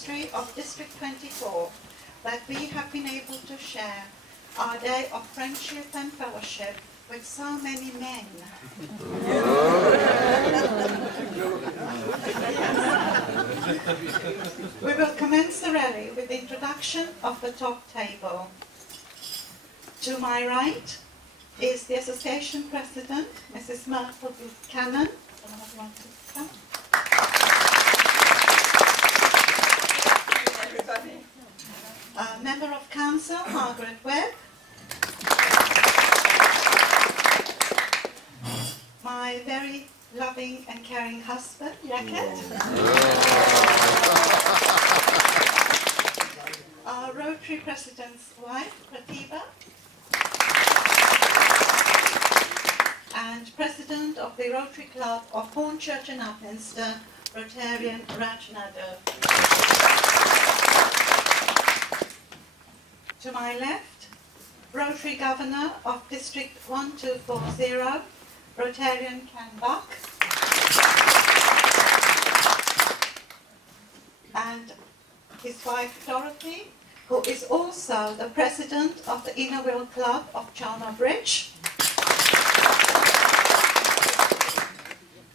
history of District 24 that we have been able to share our day of friendship and fellowship with so many men. We will commence the rally with the introduction of the top table. To my right is the Association President, Mrs. Myrtle Buchanan. Everybody. Member of Council, Margaret Webb. My very loving and caring husband, Yaket. Our Rotary President's wife, Pratibha. And President of the Rotary Club of Hornchurch and Upminster, Rotarian Rajnado. To my left, Rotary Governor of District 1240, Rotarian Ken Buck. And his wife Dorothy, who is also the President of the Inner Wheel Club of Chalmer Bridge.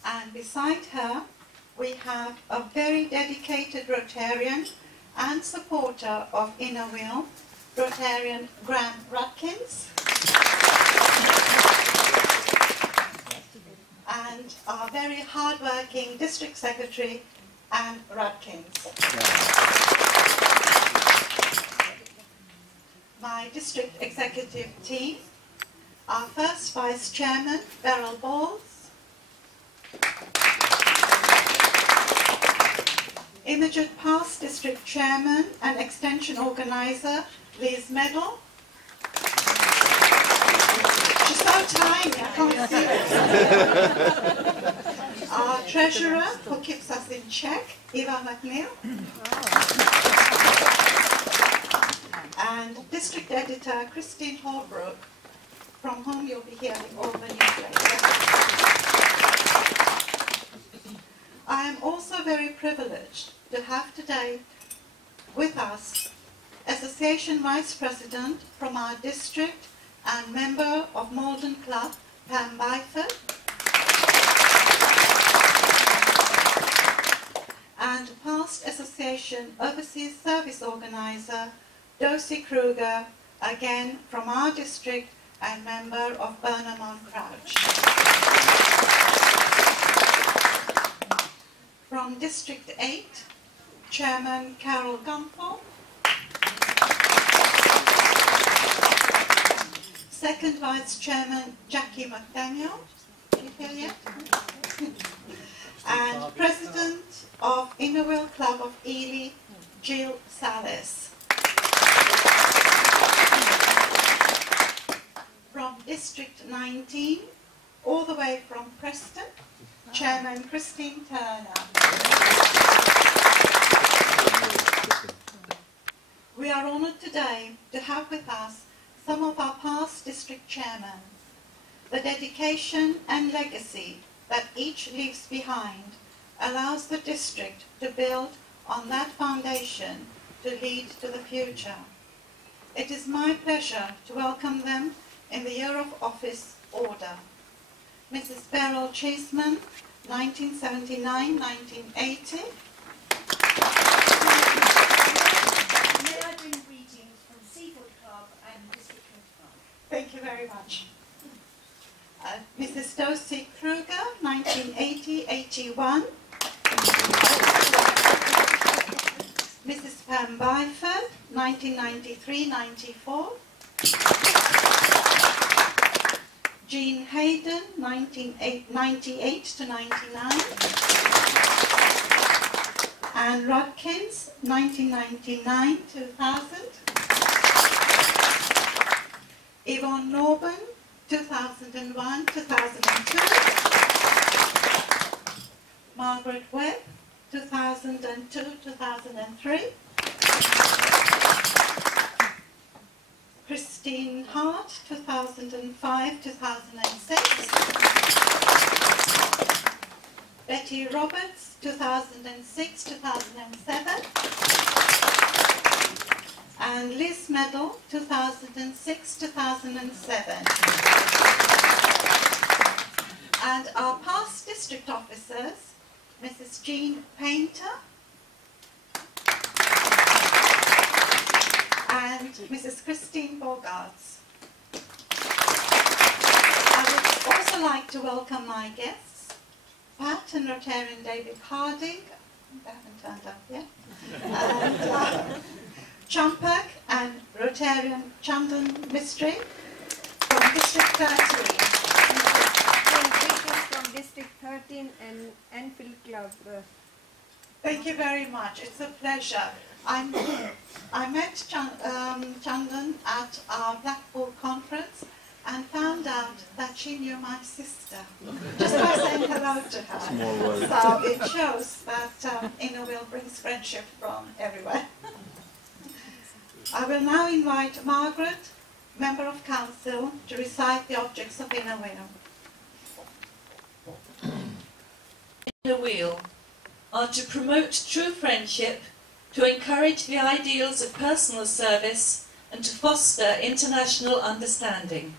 And beside her, we have a very dedicated Rotarian and supporter of Inner Wheel, Rotarian Graham Rudkins, and our very hard-working District Secretary, Anne Rudkins. My District Executive team, our first Vice Chairman, Beryl Balls, immediate past District Chairman and Extension Organiser, Liz Medal. She's so tiny, I can't see it. Our Treasurer, who keeps us in check, Eva McNeil. And District Editor, Christine Holbrook, from whom you'll be hearing all the news later. I am also very privileged to have today with us Association Vice President from our district and member of Malden Club, Pam Byford, and past Association Overseas Service Organiser, Dosie Kruger, again from our district and member of Burnham on Crouch. From District 8, Chairman Carol Gumpel. Second Vice Chairman Jackie McDaniel. You here yet? And President of Inner Wheel Club of Ely, Jill Salis. From District 19, all the way from Preston, Chairman Christine Turner. We are honoured today to have with us some of our past district chairmen. The dedication and legacy that each leaves behind allows the district to build on that foundation to lead to the future. It is my pleasure to welcome them in the year of office order. Mrs. Beryl Cheeseman, 1979-1980. May I bring greetings from Seafood Club and District 25. Thank you very much. Mrs. Dosie Kruger, 1980-81. Mrs. Pam Byford, 1993-94. Jean Hayden, 1998-99. Anne Rodkins, 1999-2000. Yvonne Norban, 2001-2002. Margaret Webb, 2002-2003. Christine Hart, 2005-2006. Betty Roberts, 2006-2007. and Liz Medal 2006-2007. And our past district officers, Mrs. Jean Painter and Mrs. Christine Bogarts. I would also like to welcome my guests, Pat and Rotarian David Harding, they haven't turned up yet, and Champak and Rotarian Chandan Mistry from District 13. From District 13 and Enfield Club. Thank you very much. It's a pleasure. I met Chandan at our Blackpool conference and found out that she knew my sister just by saying hello to her. So it shows that Inner Wheel brings friendship from everywhere. I will now invite Margaret, Member of Council, to recite the objects of Inner Wheel. Inner Wheel are to promote true friendship, to encourage the ideals of personal service, and to foster international understanding.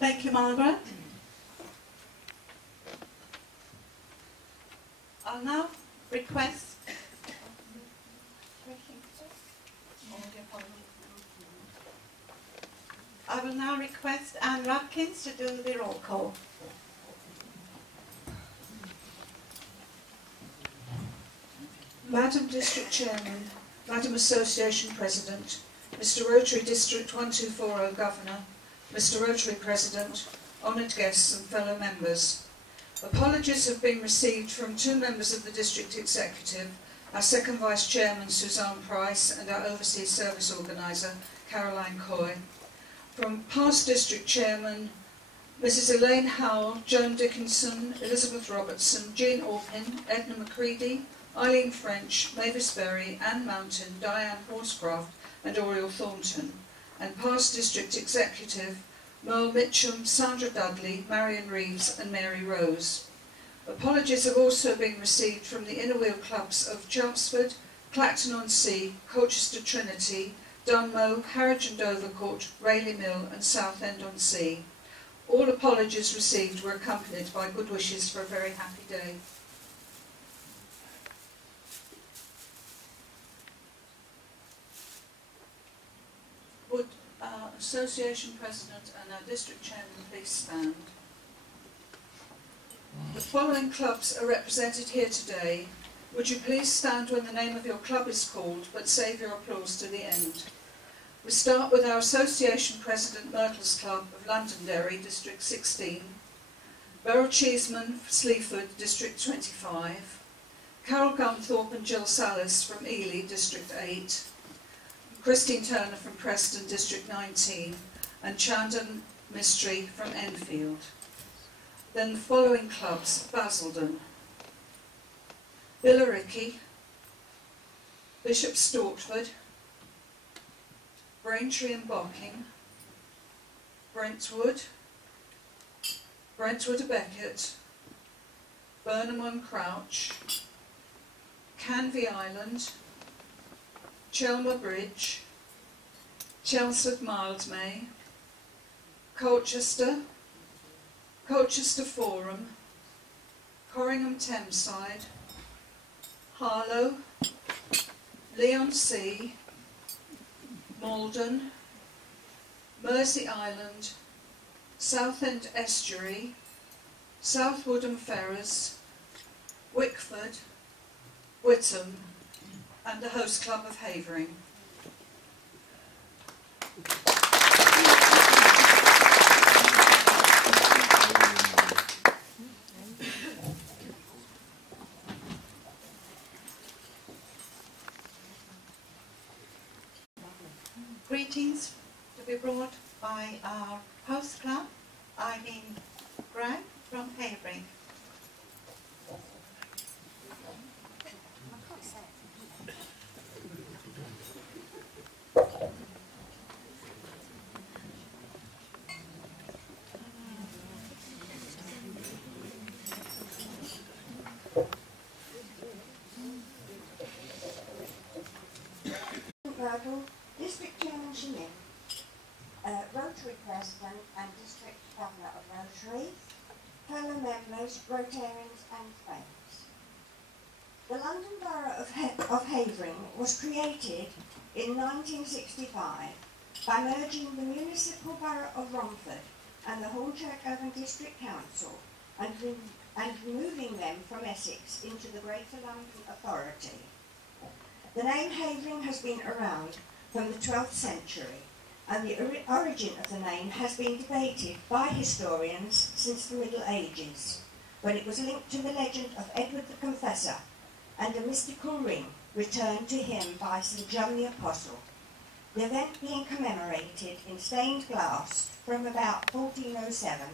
Thank you, Margaret. I'll now request Anne Rapkins to do the roll call. Madam District Chairman, Madam Association President, Mr Rotary District 1240 Governor, Mr Rotary President, honoured guests and fellow members. Apologies have been received from two members of the District Executive, our second Vice Chairman Suzanne Price and our Overseas Service Organiser Caroline Coy. From past District Chairman Mrs Elaine Howell, Joan Dickinson, Elizabeth Robertson, Jean Orpin, Edna Macready, Eileen French, Mavis Berry, Anne Mountain, Diane Horscraft and Oriel Thornton, and past District Executive Merle Mitchum, Sandra Dudley, Marion Reeves and Mary Rose. Apologies have also been received from the Inner Wheel clubs of Chelmsford, Clacton-on-Sea, Colchester Trinity, Dunmow, Harwich and Dovercourt, Rayleigh Mill and Southend-on-Sea. All apologies received were accompanied by good wishes for a very happy day. Would our Association President and our District Chairman please stand? The following clubs are represented here today. Would you please stand when the name of your club is called, but save your applause to the end. We start with our Association President Myrtle's Club of Londonderry, District 16, Beryl Cheeseman, Sleaford, District 25, Carol Gunthorpe and Jill Salis from Ely, District 8, Christine Turner from Preston, District 19, and Chandan Mistry from Enfield. Then the following clubs: Basildon, Billericay, Bishop Stortford, Braintree and Bocking, Brentwood, Brentwood Beckett, Burnham on Crouch, Canvey Island, Chelmer Bridge, Chelmsford Mildmay, Colchester, Colchester Forum, Corringham Thameside, Harlow, Leigh-on-Sea, Malden, Mersey Island, Southend Estuary, South Woodham Ferrers, Wickford, Whittam, and the Host Club of Havering. Greetings to be brought by our host club, Eileen Gregg from Havering. Myrtle, District Chairman Shimin, Rotary President and District Governor of Rotary, fellow members, Rotarians and friends. The London Borough of Havering was created in 1965 by merging the municipal borough of Romford and the Hornchurch Oven District Council and removing them from Essex into the Greater London Authority. The name Havering has been around from the 12th century, and the origin of the name has been debated by historians since the Middle Ages, when it was linked to the legend of Edward the Confessor and a mystical ring returned to him by St. John the Apostle, the event being commemorated in stained glass from about 1407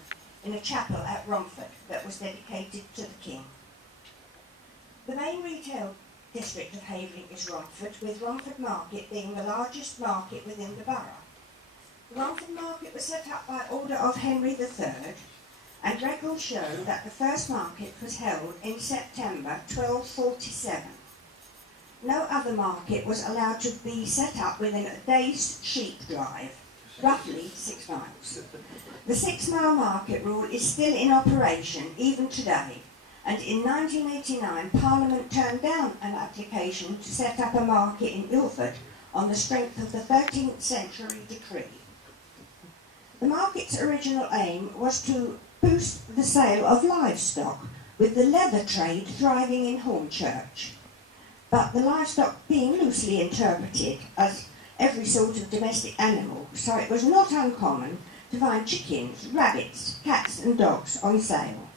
in a chapel at Romford that was dedicated to the King. The main retail district of Havering is Romford, with Romford Market being the largest market within the borough. The Romford Market was set up by order of Henry III, and records show that the first market was held in September 1247. No other market was allowed to be set up within a day's sheep drive, roughly 6 miles. The 6-mile market rule is still in operation even today, and in 1989 Parliament turned down an application to set up a market in Ilford on the strength of the 13th century decree. The market's original aim was to boost the sale of livestock, with the leather trade thriving in Hornchurch, but the livestock being loosely interpreted as every sort of domestic animal, so it was not uncommon to find chickens, rabbits, cats and dogs on sale.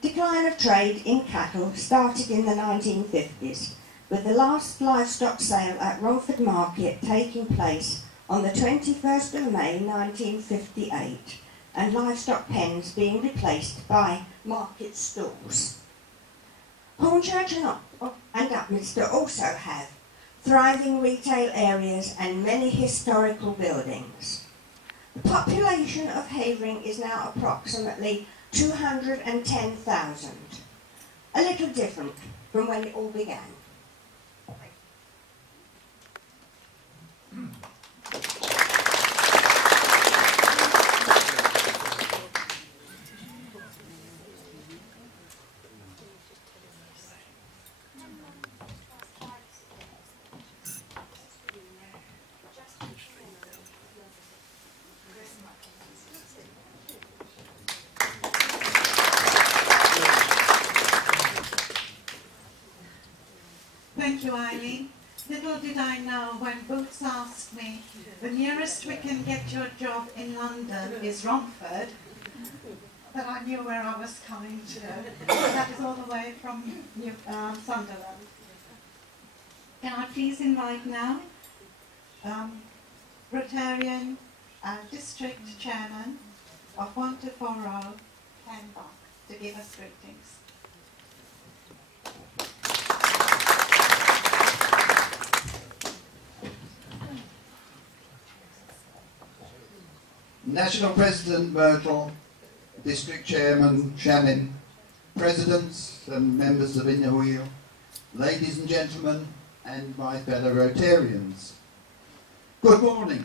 Decline of trade in cattle started in the 1950s, with the last livestock sale at Romford Market taking place on the 21st of May 1958, and livestock pens being replaced by market stalls. Hornchurch and Upminster also have thriving retail areas and many historical buildings. The population of Havering is now approximately 210,000, a little different from when it all began. Thank you, Eileen. Little did I know when Boots asked me, the nearest we can get your job in London is Romford, that I knew where I was coming to. That is all the way from Sunderland. Can I please invite now Rotarian District Chairman of 124 Ken Buck to give us greetings. National President Myrtle, District Chairman Shannon, Presidents and members of Inner Wheel, ladies and gentlemen, and my fellow Rotarians. Good morning.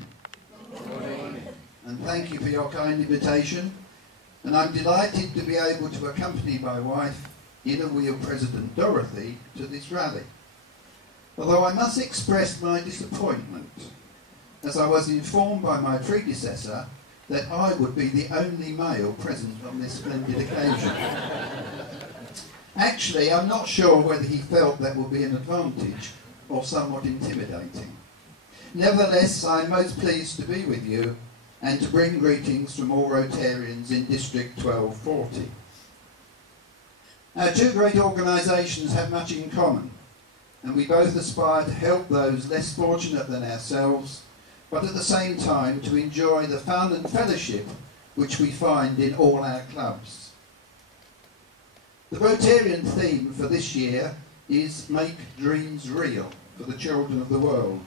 Good morning. And thank you for your kind invitation. And I'm delighted to be able to accompany my wife, Inner Wheel President Dorothy, to this rally. Although I must express my disappointment, as I was informed by my predecessor that I would be the only male present on this splendid occasion. Actually, I'm not sure whether he felt that would be an advantage or somewhat intimidating. Nevertheless, I'm most pleased to be with you and to bring greetings from all Rotarians in District 1240. Our two great organisations have much in common, and we both aspire to help those less fortunate than ourselves, but at the same time to enjoy the fun and fellowship which we find in all our clubs. The Rotarian theme for this year is Make Dreams Real for the Children of the World.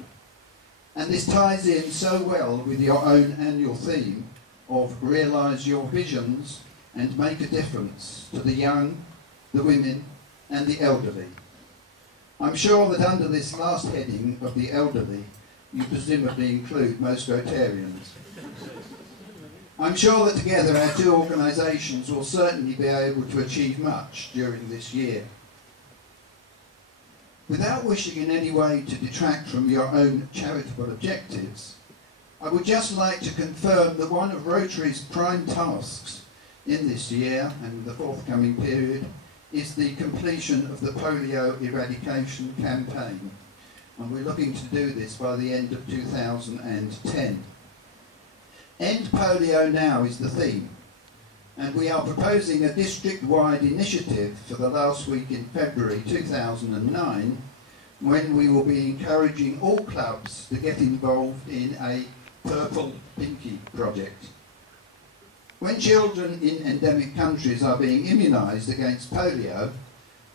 And this ties in so well with your own annual theme of Realise Your Visions and Make a Difference to the young, the women and the elderly. I'm sure that under this last heading of the elderly, you presumably include most Rotarians. I'm sure that together our two organisations will certainly be able to achieve much during this year. Without wishing in any way to detract from your own charitable objectives, I would just like to confirm that one of Rotary's prime tasks in this year and the forthcoming period is the completion of the polio eradication campaign. And we're looking to do this by the end of 2010. End Polio Now is the theme, and we are proposing a district-wide initiative for the last week in February 2009, when we will be encouraging all clubs to get involved in a Purple Pinky project. When children in endemic countries are being immunised against polio,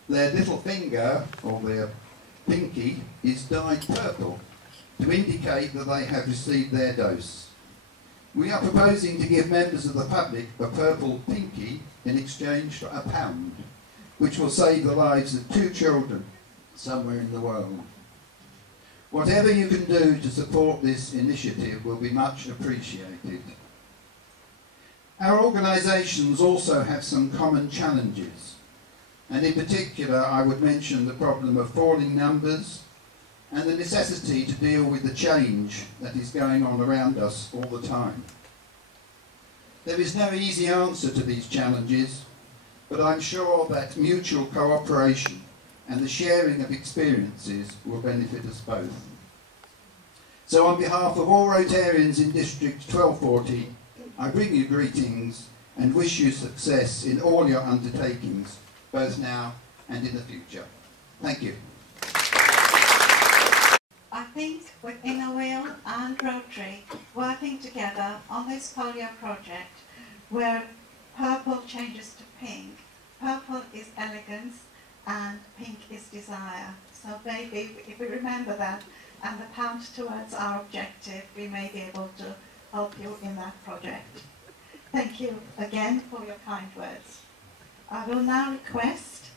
their little finger, or their pinky, is dyed purple to indicate that they have received their dose. We are proposing to give members of the public a purple pinky in exchange for £1, which will save the lives of 2 children somewhere in the world. Whatever you can do to support this initiative will be much appreciated. Our organisations also have some common challenges, and in particular I would mention the problem of falling numbers and the necessity to deal with the change that is going on around us all the time. There is no easy answer to these challenges, but I'm sure that mutual cooperation and the sharing of experiences will benefit us both. So on behalf of all Rotarians in District 1240, I bring you greetings and wish you success in all your undertakings, both now and in the future. Thank you. I think with Inner Wheel and Rotary working together on this polio project, where purple changes to pink, purple is elegance and pink is desire. So maybe if we remember that and the path towards our objective, we may be able to help you in that project. Thank you again for your kind words. I will now request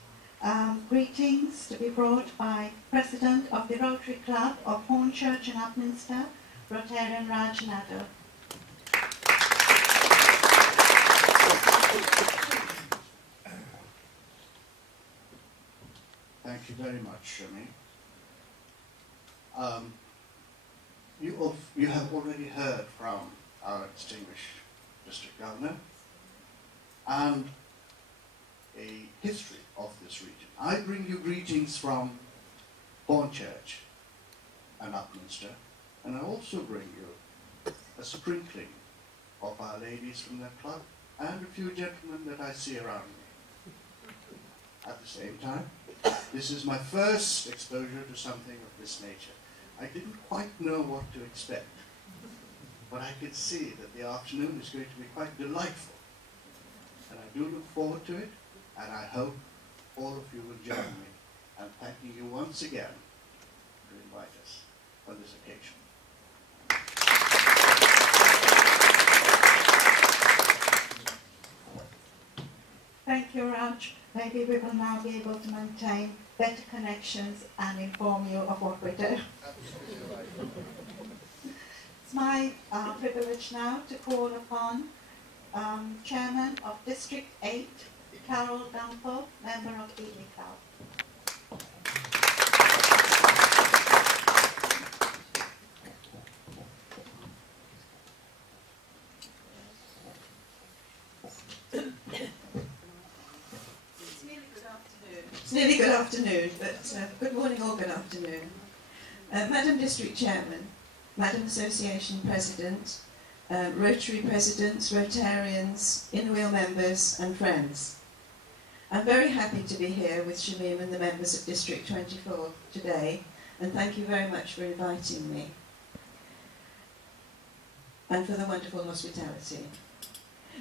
greetings to be brought by President of the Rotary Club of Hornchurch and Upminster, Rotarian Raj Nadu. Thank you very much, Shami. You have already heard from our distinguished District Governor and a history of this region. I bring you greetings from Hornchurch and Upminster, and I also bring you a sprinkling of our ladies from that club and a few gentlemen that I see around me. At the same time, this is my first exposure to something of this nature. I didn't quite know what to expect, but I could see that the afternoon is going to be quite delightful. And I do look forward to it, and I hope all of you will join me. And thanking you once again to invite us on this occasion. Thank you, Raj. Maybe we will now be able to maintain better connections and inform you of what we do. It's my privilege now to call upon Chairman of District 8, Carol Danforth, member of the Club. It's nearly good afternoon, but good morning or good afternoon. Madam District Chairman, Madam Association President, Rotary Presidents, Rotarians, Inner Wheel members and friends. I'm very happy to be here with Shamim and the members of District 24 today, and thank you very much for inviting me and for the wonderful hospitality.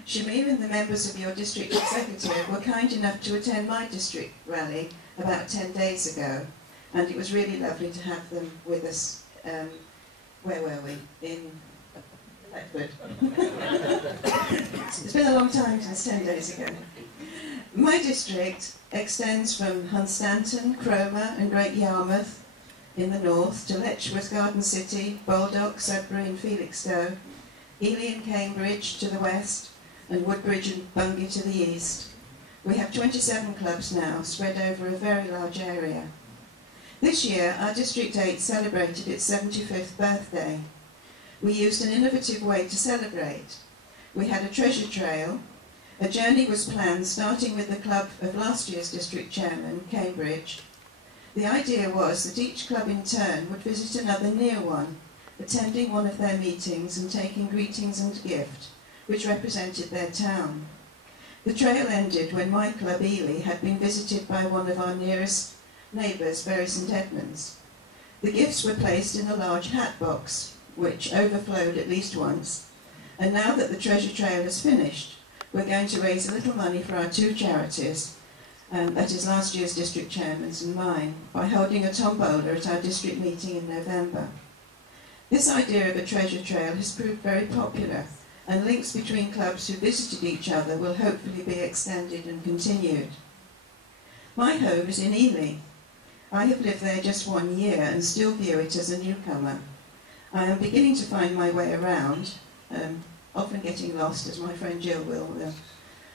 Shamim and the members of your district executive were kind enough to attend my district rally about 10 days ago, and it was really lovely to have them with us. Where were we? In Bedford. It's been a long time since 10 days ago. My district extends from Hunstanton, Cromer and Great Yarmouth In the north, to Letchworth Garden City, Baldock, Sudbury and Felixstowe, Ely and Cambridge to the west, and Woodbridge and Bungay to the east. We have 27 clubs now, spread over a very large area. This year, our District 8 celebrated its 75th birthday. We used an innovative way to celebrate. We had a treasure trail. A journey was planned starting with the club of last year's district chairman, Cambridge. The idea was that each club in turn would visit another near one, attending one of their meetings and taking greetings and gift, which represented their town. The trail ended when my club, Ely, had been visited by one of our nearest neighbours, Bury St Edmunds. The gifts were placed in a large hat box, which overflowed at least once, and now that the treasure trail is finished, we're going to raise a little money for our two charities, that is last year's district chairman's and mine, by holding a tombola at our district meeting in November. This idea of a treasure trail has proved very popular, and links between clubs who visited each other will hopefully be extended and continued. My home is in Ely. I have lived there just 1 year and still view it as a newcomer. I am beginning to find my way around, often getting lost, as my friend Jill will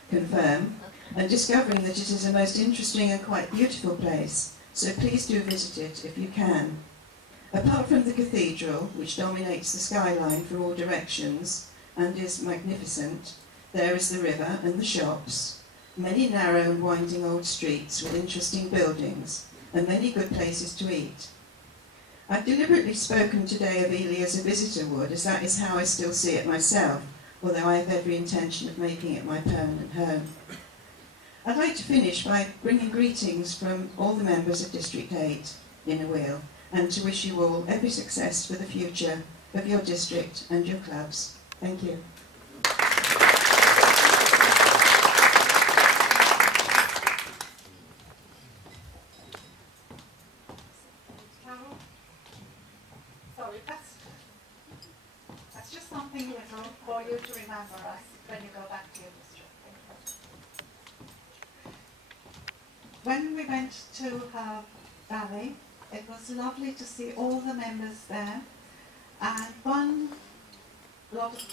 confirm, and discovering that it is a most interesting and quite beautiful place, so please do visit it if you can. Apart from the cathedral, which dominates the skyline from all directions and is magnificent, there is the river and the shops, many narrow and winding old streets with interesting buildings, and many good places to eat. I've deliberately spoken today of Ely as a visitor would, as that is how I still see it myself, although I have every intention of making it my permanent home. I'd like to finish by bringing greetings from all the members of District 8 in a wheel, and to wish you all every success for the future of your district and your clubs. Thank you. Carol? Sorry, that's just something little for you to remember us when you go back to your district. When we went to her valley, it was lovely to see all the members there, and one lot of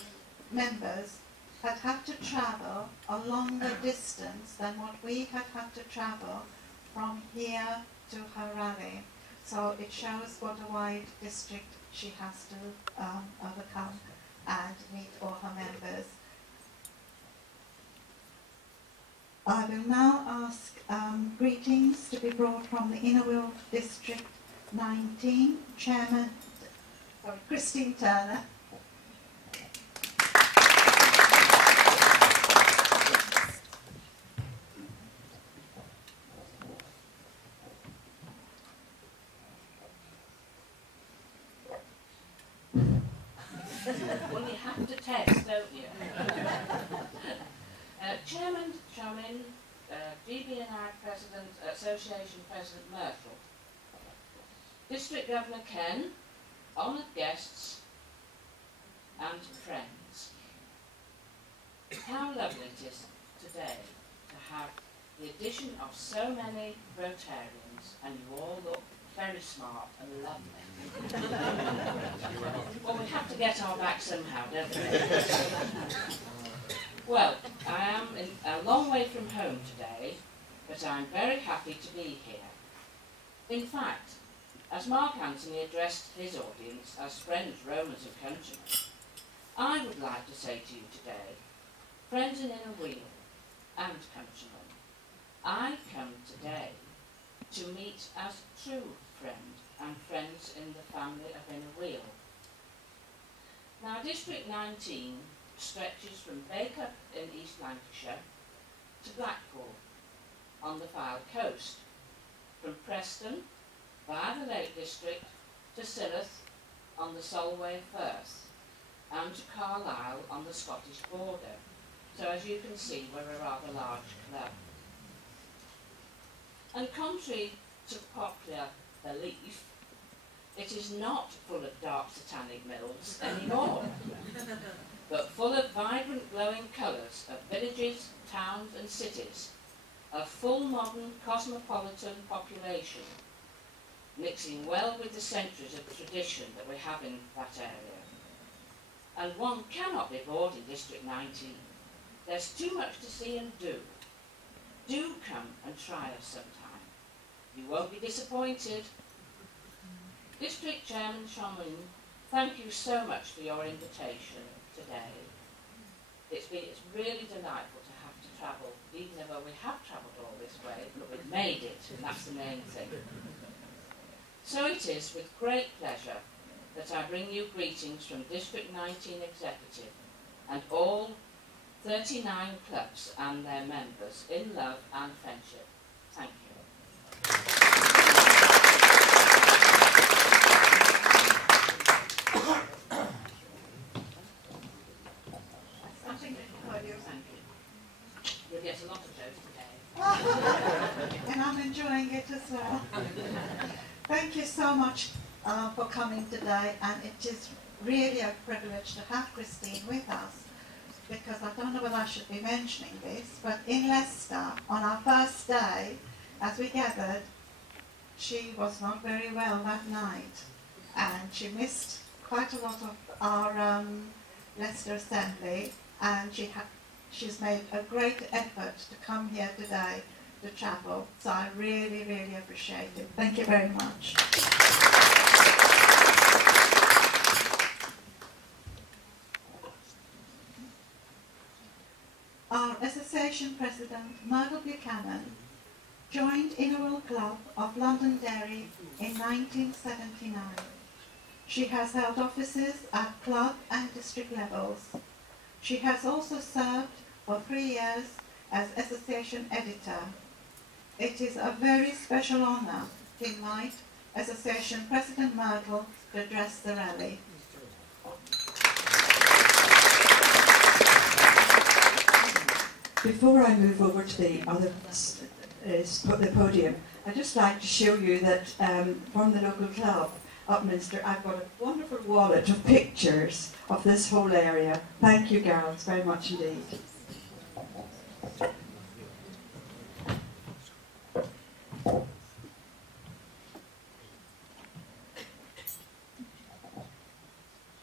members had to travel a longer distance than what we had to travel from here to her rally. So it shows what a wide district she has to overcome and meet all her members. I will now ask greetings to be brought from the Inner Wheel District 19, Chairman, Christine Turner. Well, you have to test, don't you? Chairman, DB&I President, Association President Myrtle, District Governor Ken, honoured guests and friends. How lovely it is today to have the addition of so many Rotarians, and you all look very smart and lovely. Well, we have to get our back somehow, don't we? Well, I am a long way from home today, but I'm very happy to be here. In fact, as Mark Anthony addressed his audience as friends, roamers and countrymen, I would like to say to you today, friends in Inner Wheel and countrymen, I come today to meet as true friend and friends in the family of Inner Wheel. Now, District 19 stretches from Baker in East Lancashire to Blackpool on the Fylde coast, from Preston via the Lake District to Sylloth on the Solway Firth, and to Carlisle on the Scottish border. So as you can see, we're a rather large club. And contrary to popular belief, it is not full of dark satanic mills anymore, but full of vibrant glowing colours of villages, towns and cities, a full modern cosmopolitan population. mixing well with the centuries of tradition that we have in that area. And one cannot be bored in District 19. There's too much to see and do. Do come and try us sometime. You won't be disappointed. District Chairman Shamin, thank you so much for your invitation today. It's really delightful to have to travel, even though we have travelled all this way, but we've made it, and that's the main thing. So it is with great pleasure that I bring you greetings from District 19 Executive and all 39 clubs and their members in love and friendship. Thank you. You'll get a lot of those today. And I'm enjoying it as well. Thank you so much for coming today, and it is really a privilege to have Christine with us, because I don't know whether I should be mentioning this, but in Leicester, on our first day, as we gathered, she was not very well that night, and she missed quite a lot of our Leicester Assembly, and she's made a great effort to come here today to travel, so I really, really appreciate it. Thank you very much. Our Association President, Myrtle Buchanan, joined Annuall Club of Londonderry in 1979. She has held offices at club and district levels. She has also served for 3 years as Association Editor. It is a very special honour to invite Association President Myrtle to address the rally. Before I move over to the other the podium, I'd just like to show you that from the local club, Upminster, I've got a wonderful wallet of pictures of this whole area. Thank you, girls, very much indeed.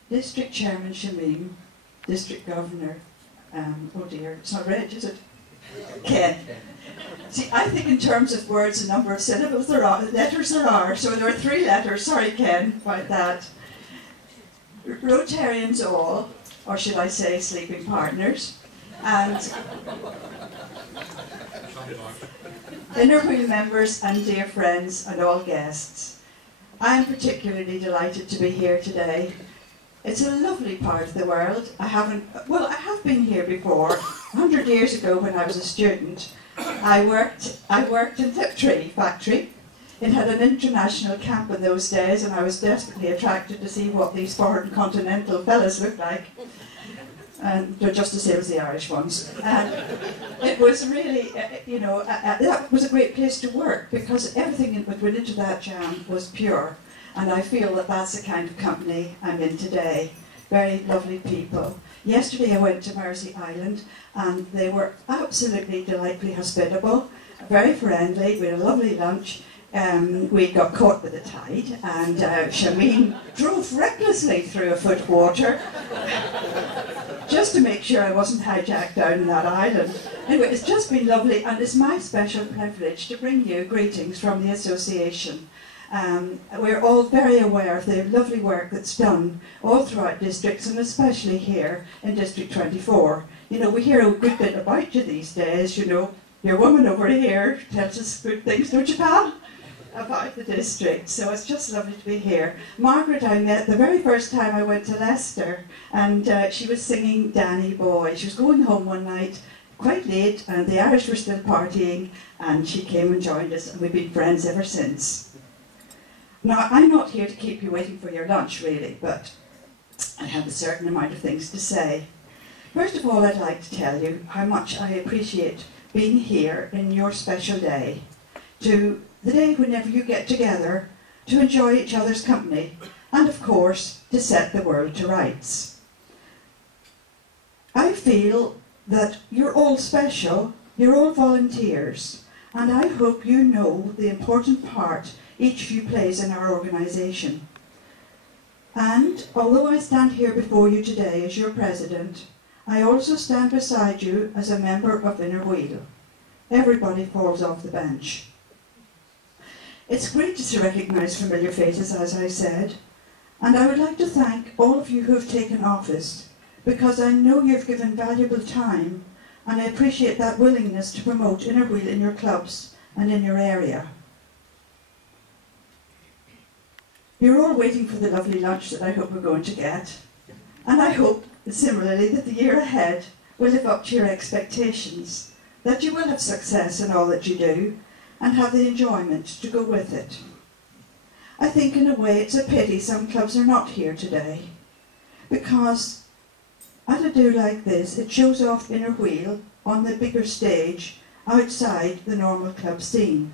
District Chairman Shamim, District Governor, oh dear, it's not red, is it? Ken. See, I think in terms of words and number of syllables there are, letters there are, so there are 3 letters, sorry Ken about that. Rotarians all, or should I say sleeping partners, and Inner Wheel members and dear friends and all guests. I am particularly delighted to be here today. It's a lovely part of the world. I have been here before. 100 years ago when I was a student, I worked in Tiptree factory. It had an international camp in those days, and I was desperately attracted to see what these foreign continental fellas looked like. And they're just the same as the Irish ones. And it was really, that was a great place to work, because everything that went into that jam was pure. And I feel that that's the kind of company I'm in today. Very lovely people. Yesterday I went to Mersey Island, and they were absolutely delightfully hospitable, very friendly. We had a lovely lunch. We got caught with the tide, and Shameen drove recklessly through a foot of water just to make sure I wasn't hijacked down in that island. Anyway, it's just been lovely, and it's my special privilege to bring you greetings from the association. We're all very aware of the lovely work that's done all throughout districts, and especially here in District 24. You know, we hear a good bit about you these days. You know, your woman over here tells us good things, don't you, pal? About the district, so it's just lovely to be here. Margaret I met the very first time I went to Leicester, and she was singing Danny Boy. She was going home one night quite late, and the Irish were still partying, and she came and joined us, and we've been friends ever since. Now, I'm not here to keep you waiting for your lunch, really, but I have a certain amount of things to say. First of all, I'd like to tell you how much I appreciate being here in your special day, to the day whenever you get together to enjoy each other's company, and of course, to set the world to rights. I feel that you're all special, you're all volunteers, and I hope you know the important part each of you plays in our organisation. And although I stand here before you today as your president, I also stand beside you as a member of Inner Wheel. Everybody falls off the bench. It's great to recognise familiar faces, as I said, and I would like to thank all of you who have taken office, because I know you've given valuable time, and I appreciate that willingness to promote Inner Wheel in your clubs and in your area. You're all waiting for the lovely lunch that I hope we're going to get, and I hope, similarly, that the year ahead will live up to your expectations, that you will have success in all that you do, and have the enjoyment to go with it. I think in a way it's a pity some clubs are not here today, because at a do like this, it shows off Inner Wheel on the bigger stage outside the normal club scene.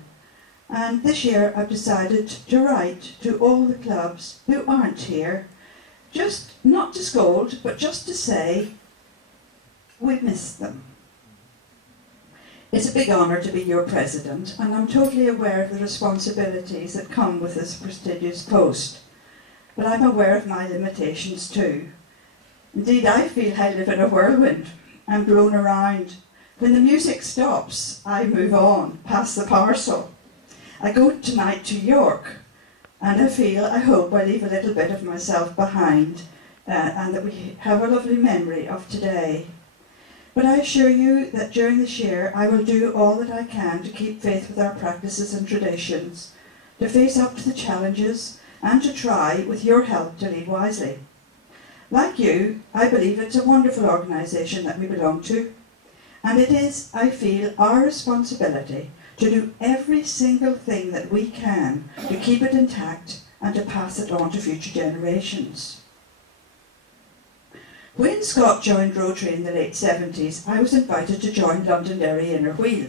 And this year I've decided to write to all the clubs who aren't here, just not to scold, but just to say we miss them. It's a big honour to be your president, and I'm totally aware of the responsibilities that come with this prestigious post. But I'm aware of my limitations too. Indeed, I feel I live in a whirlwind. I'm blown around. When the music stops, I move on, past the parcel. I go tonight to York, and I hope I leave a little bit of myself behind, and that we have a lovely memory of today. But I assure you that during this year I will do all that I can to keep faith with our practices and traditions, to face up to the challenges, and to try, with your help, to lead wisely. Like you, I believe it's a wonderful organisation that we belong to, and it is, I feel, our responsibility to do every single thing that we can to keep it intact and to pass it on to future generations. When Scott joined Rotary in the late 70s, I was invited to join Londonderry Inner Wheel.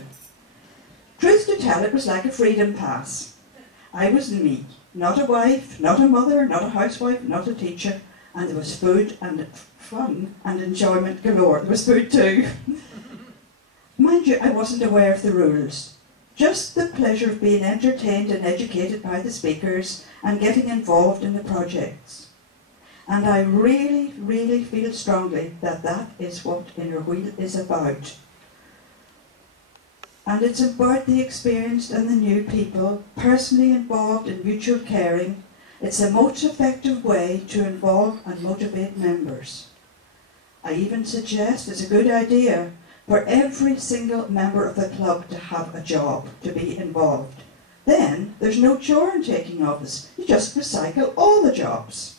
Truth to tell, it was like a freedom pass. I was me, not a wife, not a mother, not a housewife, not a teacher, and there was food and fun and enjoyment galore. There was food too. Mind you, I wasn't aware of the rules. Just the pleasure of being entertained and educated by the speakers and getting involved in the projects. And I really, really feel strongly that that is what Inner Wheel is about. And it's about the experienced and the new people, personally involved in mutual caring. It's a most effective way to involve and motivate members. I even suggest it's a good idea for every single member of the club to have a job, to be involved. Then there's no chore in taking office. You just recycle all the jobs.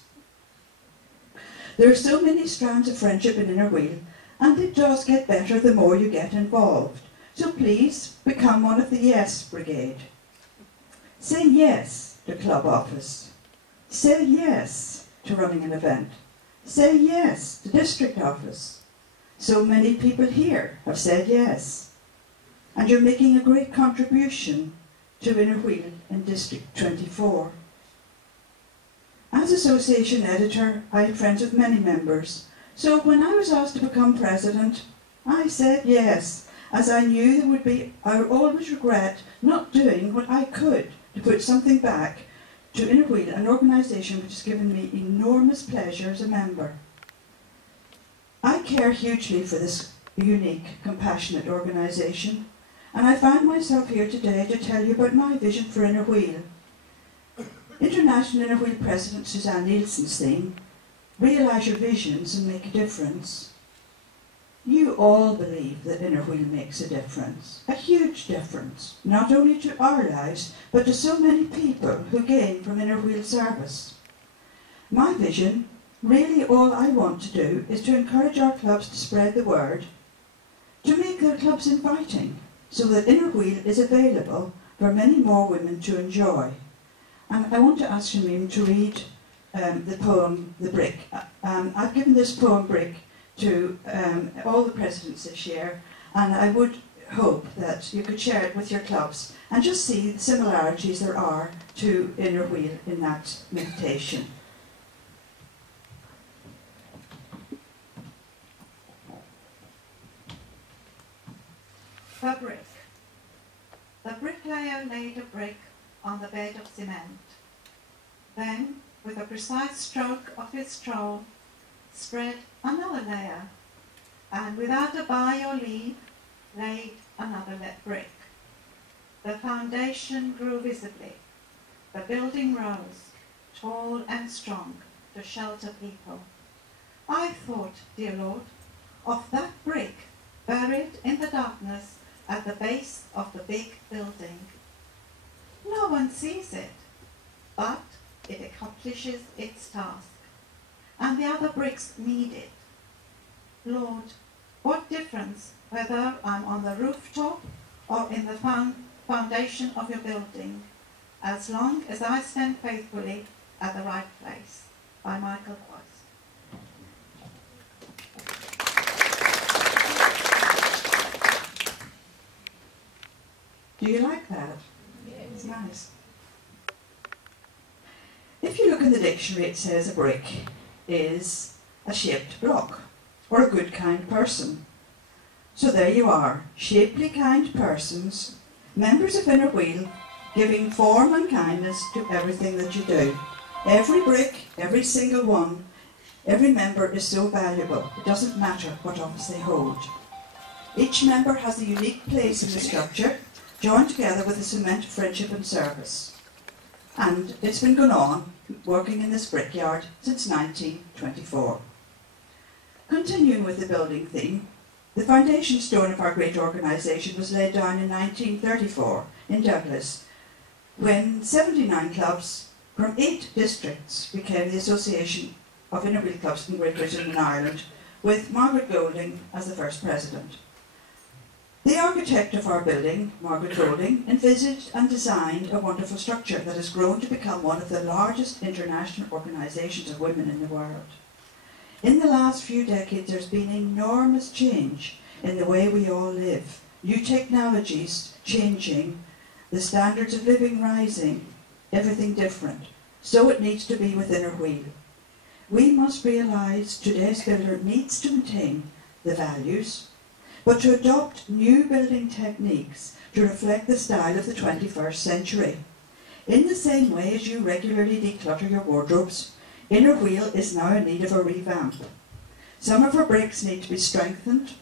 There are so many strands of friendship in Inner Wheel, and it does get better the more you get involved. So please become one of the Yes Brigade. Say yes to club office. Say yes to running an event. Say yes to district office. So many people here have said yes. And you're making a great contribution to Inner Wheel in District 24. As association editor, I had friends with many members. So when I was asked to become president, I said yes, as I knew there would be, I would always regret not doing what I could to put something back to Inner Wheel, an organisation which has given me enormous pleasure as a member. I care hugely for this unique, compassionate organisation, and I find myself here today to tell you about my vision for Inner Wheel. International Inner Wheel President Suzanne Nielsen's theme, realise your visions and make a difference. You all believe that Inner Wheel makes a difference, a huge difference, not only to our lives, but to so many people who gain from Inner Wheel service. My vision, really all I want to do, is to encourage our clubs to spread the word, to make their clubs inviting, so that Inner Wheel is available for many more women to enjoy. And I want to ask Shamim to read the poem, The Brick. I've given this poem, Brick, to all the presidents this year, and I would hope that you could share it with your clubs and just see the similarities there are to Inner Wheel in that meditation. The brick. The bricklayer laid a brick on the bed of cement. Then, with a precise stroke of his trowel, spread another layer, and without a by or leave, laid another brick. The foundation grew visibly. The building rose, tall and strong, to shelter people. I thought, dear Lord, of that brick buried in the darkness at the base of the big building. No one sees it, but it accomplishes its task, and the other bricks need it. Lord, what difference whether I'm on the rooftop or in the foundation of your building, as long as I stand faithfully at the right place. By Michael Weiss. Do you like that? Yeah. It's nice. If you look in the dictionary, it says a brick is a shaped block, or a good, kind person. So there you are, shapely, kind persons, members of Inner Wheel, giving form and kindness to everything that you do. Every brick, every single one, every member is so valuable. It doesn't matter what office they hold. Each member has a unique place in the structure, joined together with a cement of friendship and service. And it's been going on, working in this brickyard since 1924. Continuing with the building theme, the foundation stone of our great organisation was laid down in 1934 in Douglas, when 79 clubs from 8 districts became the Association of Inner Wheel Clubs in Great Britain and Ireland, with Margaret Golding as the first president. The architect of our building, Margaret Golding, envisaged and designed a wonderful structure that has grown to become one of the largest international organisations of women in the world. In the last few decades, there's been enormous change in the way we all live. New technologies changing, the standards of living rising, everything different. So it needs to be with Inner Wheel. We must realise today's builder needs to maintain the values, but to adopt new building techniques to reflect the style of the 21st century. In the same way as you regularly declutter your wardrobes, Inner Wheel is now in need of a revamp. Some of our bricks need to be strengthened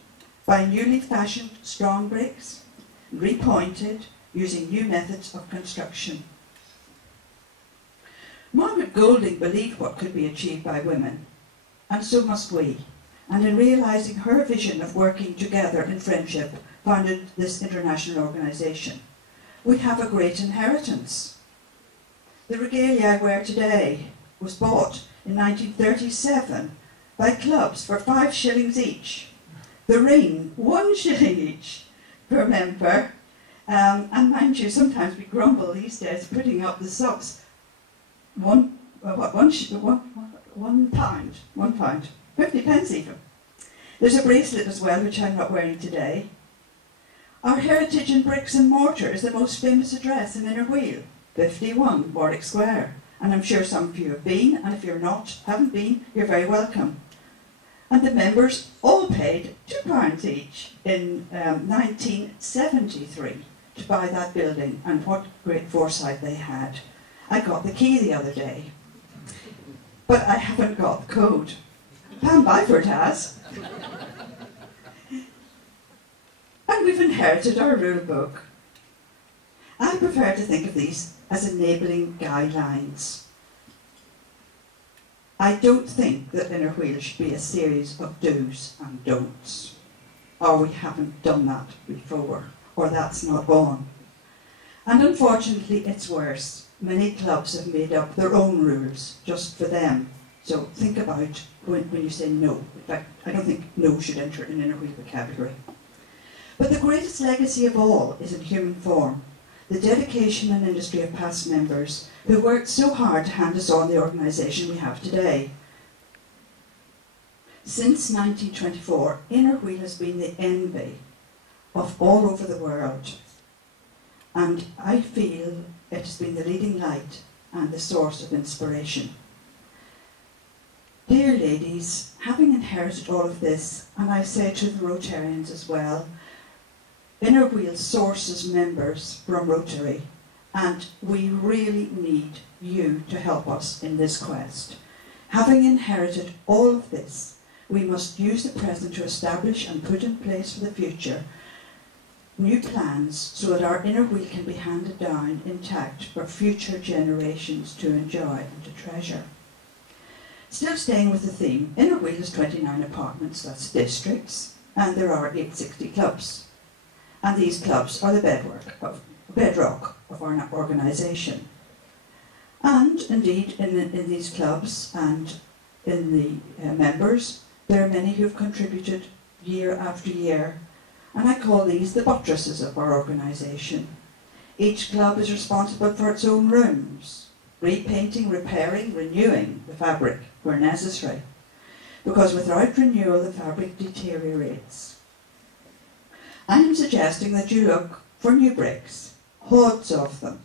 by newly fashioned strong bricks, repointed using new methods of construction. Margaret Golding believed what could be achieved by women, and so must we. And in realising her vision of working together in friendship, founded this international organisation. We have a great inheritance. The regalia I wear today was bought in 1937 by clubs for 5 shillings each. The ring, 1 shilling each per member. And mind you, sometimes we grumble these days putting up the socks. £1, 50 pence even. There's a bracelet as well, which I'm not wearing today. Our heritage in bricks and mortar is the most famous address in Inner Wheel, 51 Warwick Square. And I'm sure some of you have been, and if you're not, haven't been, you're very welcome. And the members all paid £2 each in 1973 to buy that building, and what great foresight they had. I got the key the other day, but I haven't got the code. Pam Byford has. And we've inherited our rule book. I prefer to think of these as enabling guidelines. I don't think that Inner Wheel should be a series of do's and don'ts, or we haven't done that before, or that's not on. And unfortunately it's worse. Many clubs have made up their own rules just for them. So think about when you say no. In fact, I don't think no should enter in Inner Wheel vocabulary. But the greatest legacy of all is in human form. The dedication and industry of past members who worked so hard to hand us on the organisation we have today. Since 1924, Inner Wheel has been the envy of all over the world. And I feel it has been the leading light and the source of inspiration. Dear ladies, having inherited all of this, and I say to the Rotarians as well, Inner Wheel sources members from Rotary, and we really need you to help us in this quest. Having inherited all of this, we must use the present to establish and put in place for the future new plans so that our inner wheel can be handed down intact for future generations to enjoy and to treasure. Still staying with the theme, Inner Wheel is 29 apartments, that's districts, and there are 860 clubs. And these clubs are the bedrock of our organisation. And indeed, in these clubs and in the members, there are many who have contributed year after year, and I call these the buttresses of our organisation. Each club is responsible for its own rooms, repainting, repairing, renewing the fabric where necessary, because without renewal the fabric deteriorates. I am suggesting that you look for new bricks, hordes of them,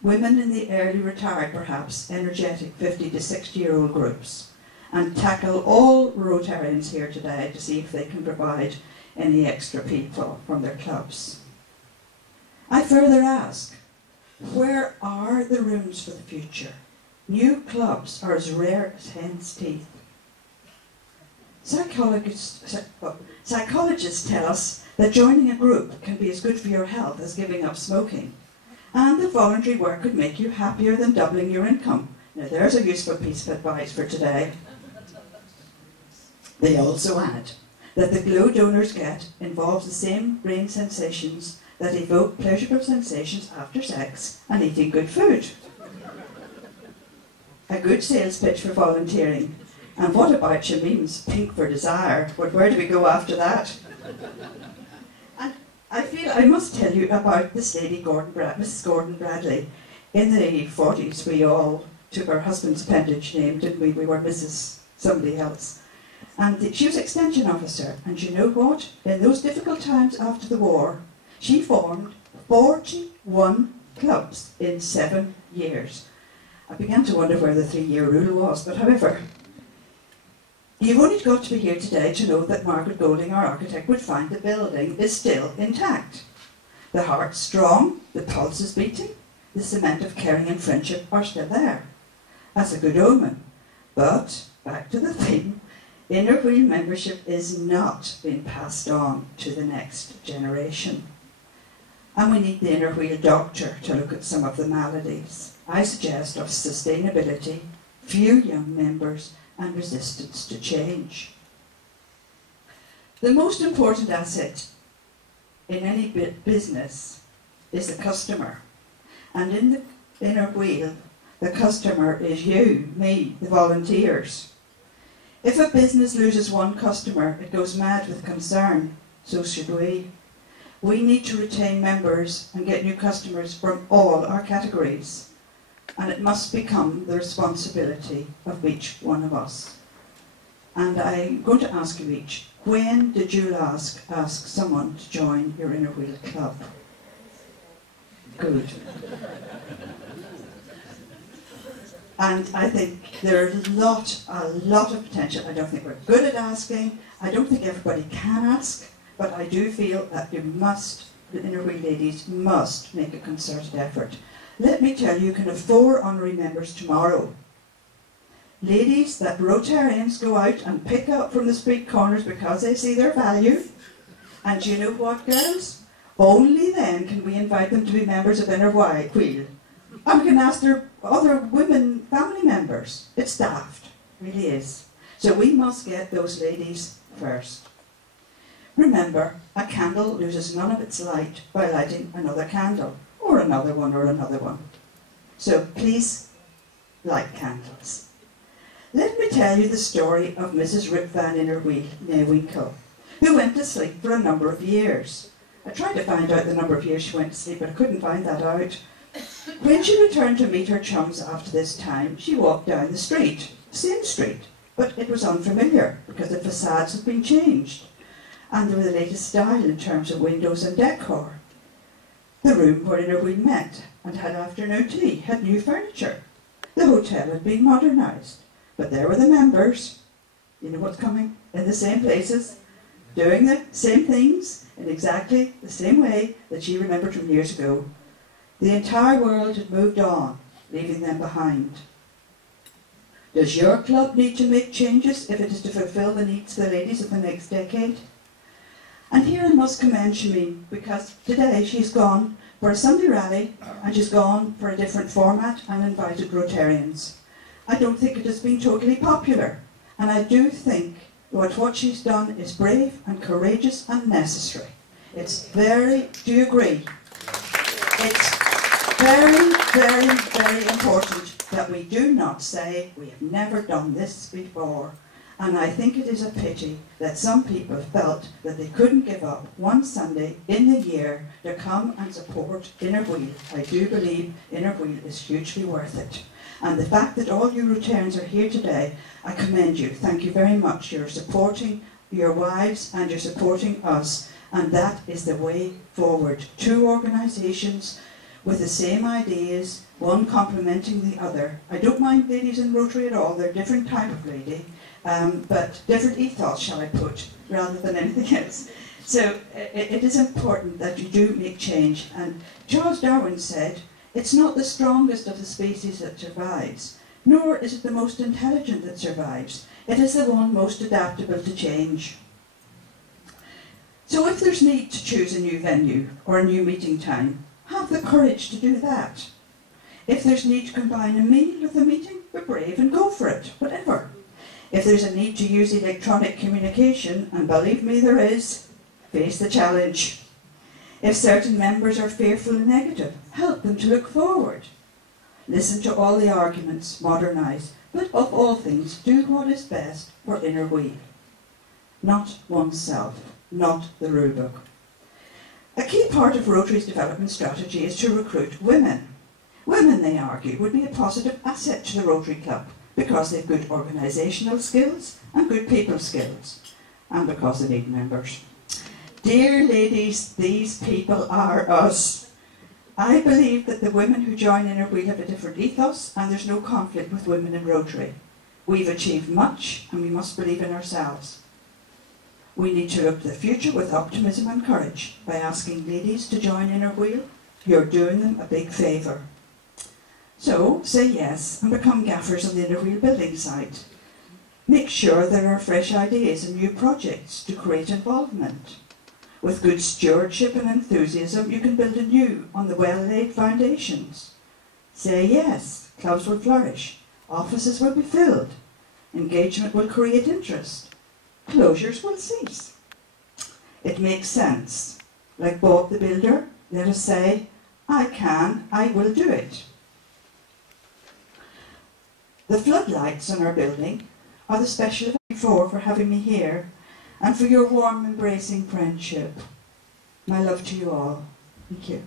women in the early retired perhaps, energetic 50 to 60-year-old groups, and tackle all Rotarians here today to see if they can provide any extra people from their clubs. I further ask, where are the rooms for the future? New clubs are as rare as hen's teeth. Psychologists tell us that joining a group can be as good for your health as giving up smoking, and that voluntary work could make you happier than doubling your income. Now there's a useful piece of advice for today. They also add that the glow donors get involves the same brain sensations that evoke pleasurable sensations after sex and eating good food. A good sales pitch for volunteering. And what about you means pink for desire, but where do we go after that? And I feel I must tell you about this lady, Mrs. Gordon Bradley. In the 40s we all took our husband's appendage name, didn't we? We were Mrs. somebody else. And she was extension officer, and you know what? In those difficult times after the war, she formed 41 clubs in 7 years. I began to wonder where the 3-year rule was, but however, you've only got to be here today to know that Margaret Golding, our architect, would find the building is still intact. The heart's strong, the pulse is beating, the cement of caring and friendship are still there. That's a good omen. But, back to the theme, Inner Wheel membership is not being passed on to the next generation. And we need the Inner Wheel doctor to look at some of the maladies, I suggest, of sustainability, few young members, and resistance to change. The most important asset in any business is the customer. And in the Inner Wheel, the customer is you, me, the volunteers. If a business loses one customer, it goes mad with concern. So should we. We need to retain members and get new customers from all our categories. And it must become the responsibility of each one of us. And I'm going to ask you each, when did you last ask someone to join your Inner Wheel club? Good. And I think there's a lot of potential. I don't think we're good at asking. I don't think everybody can ask. But I do feel that the Inner Wheel ladies must make a concerted effort. Let me tell you, you can have 4 honorary members tomorrow. Ladies that Rotarians go out and pick up from the street corners because they see their value. And you know what, girls? Only then can we invite them to be members of Inner Wheel. And we can ask their other women family members. It's daft, it really is. So we must get those ladies first. Remember, a candle loses none of its light by lighting another candle, or another one, or another one. So please light candles. Let me tell you the story of Mrs. Rip Van Innerwinkle, who went to sleep for a number of years. I tried to find out the number of years she went to sleep, but I couldn't find that out. When she returned to meet her chums after this time, she walked down the street, same street, but it was unfamiliar because the facades had been changed and they were the latest style in terms of windows and decor. The room where Inner Wheel met and had afternoon tea had new furniture. The hotel had been modernised, but there were the members, you know what's coming, in the same places, doing the same things in exactly the same way that she remembered from years ago. The entire world had moved on, leaving them behind. Does your club need to make changes if it is to fulfil the needs of the ladies of the next decade? And here I must commend Shameen, because today she's gone for a Sunday rally and she's gone for a different format and invited Rotarians. I don't think it has been totally popular, and I do think that what she's done is brave and courageous and necessary. It's very, do you agree? It's very, very, very important that we do not say we have never done this before. And I think it is a pity that some people felt that they couldn't give up one Sunday in the year to come and support Inner Wheel. I do believe Inner Wheel is hugely worth it. And the fact that all you Rotarians are here today, I commend you. Thank you very much. You're supporting your wives and you're supporting us. And that is the way forward. Two organisations with the same ideas, one complementing the other. I don't mind ladies in Rotary at all. They're a different type of lady. But different ethos, shall I put, rather than anything else. So it is important that you do make change. And Charles Darwin said, it's not the strongest of the species that survives, nor is it the most intelligent that survives. It is the one most adaptable to change. So if there's need to choose a new venue or a new meeting time, have the courage to do that. If there's need to combine a meal with a meeting, be brave and go for it, whatever. If there's a need to use electronic communication, and believe me there is, face the challenge. If certain members are fearful and negative, help them to look forward. Listen to all the arguments, modernise, but of all things, do what is best for Inner Wheel. Not oneself, not the rule book. A key part of Rotary's development strategy is to recruit women. Women, they argue, would be a positive asset to the Rotary Club, because they have good organisational skills and good people skills, and because they need members. Dear ladies, these people are us. I believe that the women who join Inner Wheel have a different ethos, and there's no conflict with women in Rotary. We've achieved much, and we must believe in ourselves. We need to look to the future with optimism and courage. By asking ladies to join Inner Wheel, you're doing them a big favour. So, say yes and become gaffers on the Inner Wheel building site. Make sure there are fresh ideas and new projects to create involvement. With good stewardship and enthusiasm, you can build anew on the well-laid foundations. Say yes, clubs will flourish, offices will be filled, engagement will create interest, closures will cease. It makes sense. Like Bob the Builder, let us say, I can, I will do it. The floodlights on our building are the special event for having me here and for your warm, embracing friendship. My love to you all. Thank you.